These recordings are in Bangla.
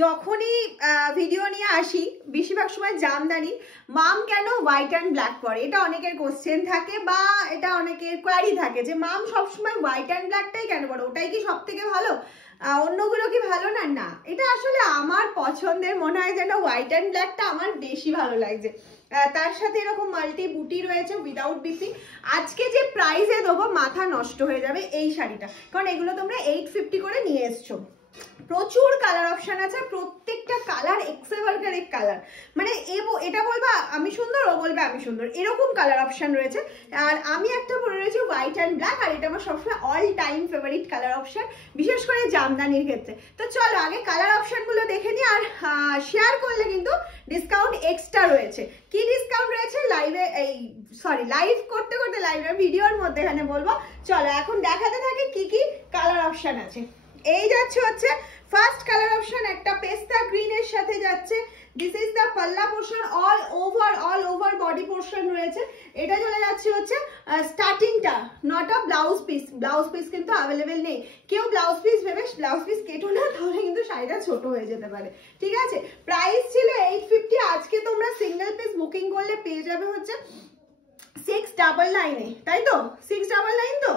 যখনই ভিডিও নিয়ে আসি বেশিরভাগ সময় জামদানি মাম কেন হোয়াইট অ্যান্ড ব্ল্যাক পরে, এটা অনেকের কোশ্চেন থাকে বা এটা অনেকের কোয়ারি থাকে যে মাম সবসময় হোয়াইট অ্যান্ড ব্ল্যাকটাই কেন পরে, ওটাই কি সব থেকে ভালো, অন্যগুলো কি ভালো না? না, এটা আসলে আমার পছন্দের, মনে হয় যেন হোয়াইট অ্যান্ড ব্ল্যাকটা আমার বেশি ভালো লাগছে। তার সাথে এরকম মাল্টি বুটি রয়েছে উইদাউট বিপি। আজকে যে প্রাইসে দেবো মাথা নষ্ট হয়ে যাবে এই শাড়িটা, কারণ এগুলো তোমরা 850 করে নিয়ে এসছো। প্রচুর কালার অপশন আছে, প্রত্যেকটা কালার এক্সেভালকারের কালার, মানে এটা বলবা আমি সুন্দর, ও বলবে আমি সুন্দর, এরকম কালার অপশন রয়েছে। আর আমি একটা পরে রয়েছি হোয়াইট অ্যান্ড ব্ল্যাক, আর এটা আমার সবসময় all time favourite colour option, বিশেষ করে জামদানির ক্ষেত্রে। তো চলো আগে কালার অপশনগুলো দেখে নিই, আর শেয়ার করলে কিন্তু ডিসকাউন্ট এক্সট্রা রয়েছে। কি ডিসকাউন্ট রয়েছে লাইভে, লাইভ করতে করতে লাইভের ভিডিওর মধ্যে এখানে বলবো। চলো এখন দেখাতে থাকি কি কি কালার অপশন আছে। এই যাচ্ছে হচ্ছে ফার্স্ট কালার অপশন, একটা পেস্তা গ্রিনের সাথে যাচ্ছে। This is the pallu portion, all over body portion রয়েছে। এটা চলে যাচ্ছে হচ্ছে স্টার্টিংটা, not a blouse piece, blouse piece কিন্তু অ্যাভেলেবেল নেই। কেউ ব্লাউজ পিস ভেবে ব্লাউজ পিস কেটো না, তাহলে কিন্তু শাড়িটা ছোট হয়ে যেতে পারে। ঠিক আছে, প্রাইস ছিল 850, আজকে তোমরা সিঙ্গেল পিস বুকিং করলে পেয়ে যাবে হচ্ছে 699, তাই তো? 699 তো?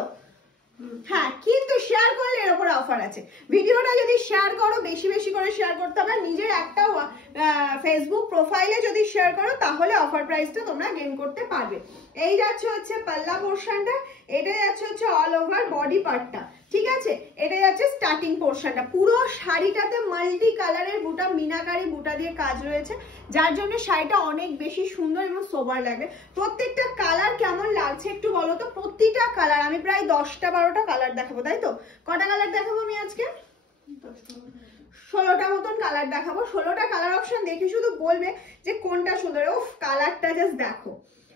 হ্যাঁ, কিন্তু শেয়ার করলে এর উপর অফার আছে। ভিডিওটা যদি শেয়ার করো, বেশি বেশি করে শেয়ার করতে হবে, নিজের একটা ফেসবুক প্রোফাইলে যদি শেয়ার করো তাহলে অফার প্রাইসটা তোমরা গেইন করতে পারবে। এই যাচ্ছে হচ্ছে পাল্লা পোর্শনটা, এটা যাচ্ছে হচ্ছে অল ওভার বডি পার্টটা। ঠিক আছে, এটা যাচ্ছে স্টার্টিং পোর্শনটা। পুরো শাড়িটাতে মাল্টি কালারের বুটা, মিনাকারি বুটা দিয়ে কাজ রয়েছে, যার জন্য শাড়িটা অনেক বেশি সুন্দর এবং সোবার লাগে। প্রত্যেকটা কালার কেমন লাগছে একটু বলো তো? প্রতিটা কালার আমি প্রায় 10টা 12টা কালার দেখাবো, তাই তো? কটা কালার দেখাবো আমি আজকে? 16টা মতন কালার দেখাবো। 16টা কালার অপশন দেখে শুধু বলবে যে কোনটা সুন্দর। উফ, কালারটা জাস্ট দেখো,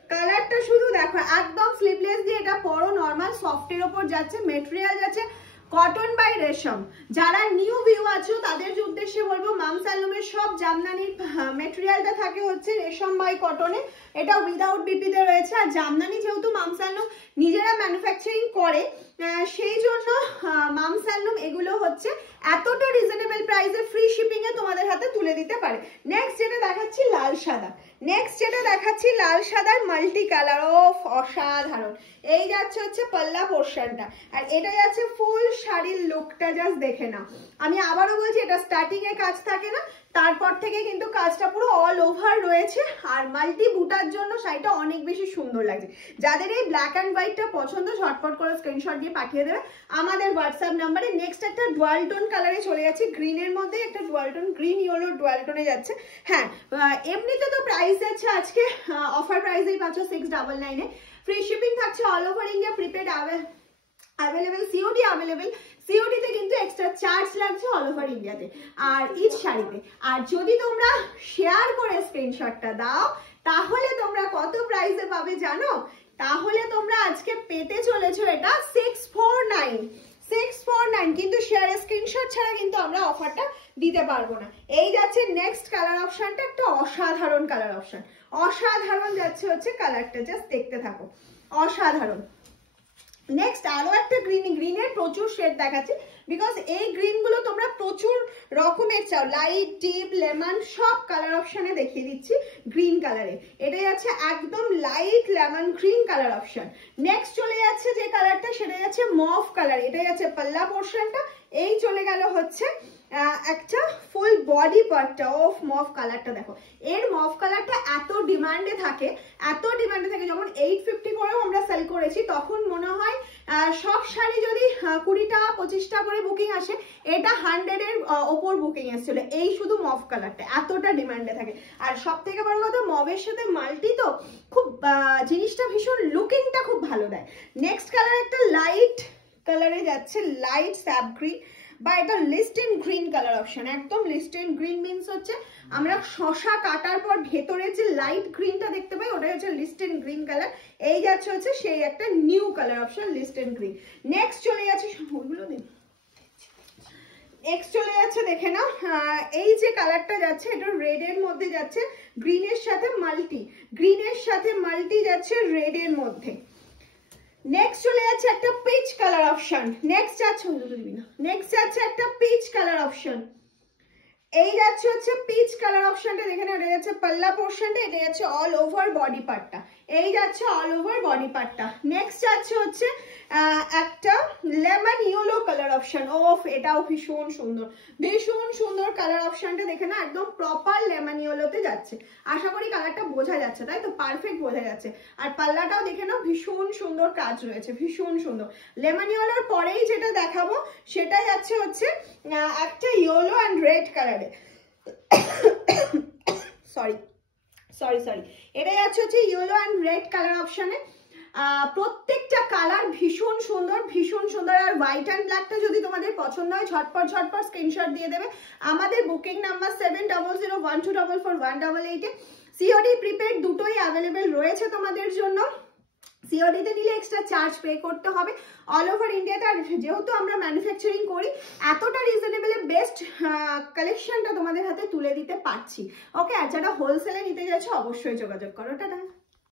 কালারটা শুধু দেখো। একদম স্লিভলেস দিয়ে এটা পরো, নর্মাল সফটের ওপর যাচ্ছে, মেটেরিয়াল যাচ্ছে কটন বাই রেশম। যারা নিউ ভিউ আছো তাদের উদ্দেশ্যে বলবো, মামস হ্যান্ডলুমের সব জামদানির মেটেরিয়ালটা থাকে হচ্ছে রেশম বাই কটনে, এটা উইদাউট বিপিতে রয়েছে। আর জামদানি যেহেতু মামস হ্যান্ডলুম নিজেরা ম্যানুফ্যাকচারিং করে, সেই জন্য মামস হ্যান্ডলুম এগুলো হচ্ছে এতটা রিজনেবল প্রাইসে ফ্রি শিপিং এ তোমাদের হাতে তুলে দিতে পারে। নেক্সট যেটা দেখাচ্ছি লাল সাদার মাল্টি কালার, অফ অসাধারণ। এই যাচ্ছে হচ্ছে পাল্লা পোর্শনটা, আর এটা যাচ্ছে ফুল শাড়ির লুকটা, জাস্ট দেখে নাও। আমি আবারও বলছি, এটা স্টার্টিং এ কাজ থাকে না, তারপর থেকে কিন্তু কাজটা পুরো অল ওভার রয়েছে, আর মাল্টি বুটার জন্য শাড়িটা অনেক বেশি সুন্দর লাগছে। যাদের এই ব্ল্যাক অ্যান্ড হোয়াইটটা পছন্দ, ঝটপট করে স্ক্রিনশট দিয়ে পাঠিয়ে দেবে আমাদের হোয়াটসঅ্যাপ নাম্বারে। নেক্সট একটা ডুয়াল টোন কালারে চলে যাচ্ছে, গ্রিনের মধ্যে একটা dual tone, green yellow dual টোনে যাচ্ছে। হ্যাঁ, এমনিতে তো প্রাইস যাচ্ছে আজকে অফার প্রাইসেই পাচ্ছ 699 এ। ফ্রি শিপিং থাকছে all over India, prepaid available, COD available. সিওডিতে কিন্তু এক্সট্রা চার্জ লাগছে অল ওভার ইন্ডিয়াতে আর ইচ শাড়িতে। আর যদি তোমরা শেয়ার করে স্ক্রিনশটটা দাও তাহলে তোমরা কত প্রাইসে পাবে জানো? তাহলে তোমরা আজকে পেতে চলেছো এটা 649, কিন্তু শেয়ারের স্ক্রিনশট ছাড়া কিন্তু আমরা অফারটা দিতে পারবো না। এই যাচ্ছে নেক্সট কালার অপশনটা, একটা অসাধারণ কালার অপশন, অসাধারণ যাচ্ছে হচ্ছে কালারটা, জাস্ট দেখতে থাকো, অসাধারণ। নেক্সট আরো একটা গ্রিনের প্রচুর শেড দেখাচ্ছি, বিকজ এই গ্রিন গুলো তোমরা প্রচুর রকমের চাও, লাইট, ডিপ, লেমন, সব কালার অপশনে দেখিয়ে দিচ্ছি গ্রিন কালারে। এটা যাচ্ছে একদম light lemon green colour option. Next চলে যাচ্ছে যে কালারটা, সেটা যাচ্ছে মভ কালার। এটা যাচ্ছে পাল্লা পোর্শনটা, এই চলে গেল হচ্ছে একটা ফুল বডি পার্টটা। অফ মভ কালারটা দেখো, এর মভ কালারটা এত ডিমান্ডে থাকে, যখন 850 করেও আমরা সেল করেছি, তখন মনে হয় সব শাড়ি যদি 20টা 25টা করে বুকিং আসে, এটা 100 এর ওপর বুকিং এসেছিল। এই শুধু মভ কালারটা এতটা ডিমান্ডে থাকে। আর সব থেকে বড় কথা, মভের সাথে মাল্টি তো খুব জিনিসটা ভীষণ লুকিংটা খুব ভালো দেয়। নেক্সট কালার একটা লাইট কালারে যাচ্ছে, লাইট স্যাপ গ্রিন বা এটা লিস্টেন গ্রিন কালার অপশন। একদম লিস্টেন গ্রিন মিন্স হচ্ছে আমরা শশা কাটার পর ভেতরে যে লাইট গ্রিনটা দেখতে পাই, ওটা হচ্ছে লিস্টেন গ্রিন কালার। এই যাচ্ছে হচ্ছে সেই একটা new colour option, listen green. Next চলে যাচ্ছে, ওইগুলো দিন। নেক্সট চলে যাচ্ছে দেখে নাও, এই যে কালারটা যাচ্ছে এটা রেড এর মধ্যে যাচ্ছে, গ্রিনের সাথে মাল্টি যাচ্ছে রেড এর মধ্যে। নেক্সট চলে যাচ্ছে একটা পিচ কালার অপশন, নেক্সট যাচ্ছে একটা পিচ কালার অপশন। এই যাচ্ছে হচ্ছে পিচ কালার অপশনটা, যেখানে এটা যাচ্ছে পাল্লা পোর্শনটা, এটা যাচ্ছে অল ওভার বডি পার্টটা, এই যাচ্ছে অল ওভার বডি পার্টটা। নেক্সট যাচ্ছে হচ্ছে একটা লেমন ইয়েলো কালার অপশন। ওফ, এটাও ভীষণ সুন্দর, ভীষণ সুন্দর কালার অপশনটা, দেখে না একদম প্রপার লেমন ইয়েলোতে যাচ্ছে। আশা করি কালারটা বোঝা যাচ্ছে, তাই তো? পারফেক্ট বোঝা যাচ্ছে। আর পাল্লাটাও দেখে নাও, ভীষণ সুন্দর কাজ রয়েছে, ভীষণ সুন্দর। লেমন ইয়েলোর পরেই যেটা দেখাবো সেটা যাচ্ছে হচ্ছে একটা ইয়েলো অ্যান্ড রেড কালারে, সরি সরি সরি, এটা যাচ্ছে হচ্ছে ইয়েলো অ্যান্ড রেড কালার অপশনে। প্রত্যেকটা কালার ভীষণ সুন্দর, ভীষণ সুন্দর। আর হোয়াইট অ্যান্ড ব্ল্যাকটা যদি তোমাদের পছন্দ হয় ঝটপট ঝটপট স্ক্রিনশট দিয়ে দেবে আমাদের বুকিং নাম্বার 7001244188 এ। সিওডি প্রিপেড দুটোই অ্যাভেলেবেল রয়েছে তোমাদের জন্য। সিওডিতে নিলে এক্সট্রা চার্জ পে করতে হবে অল ওভার ইন্ডিয়াতে। আর যেহেতু আমরা ম্যানুফ্যাকচারিং করি, এতটা রিজনেবলে বেস্ট কালেকশনটা তোমাদের হাতে তুলে দিতে পারছি। ওকে, আর যারা হোলসেলে নিতে যাচ্ছে অবশ্যই যোগাযোগ করো। টাটা।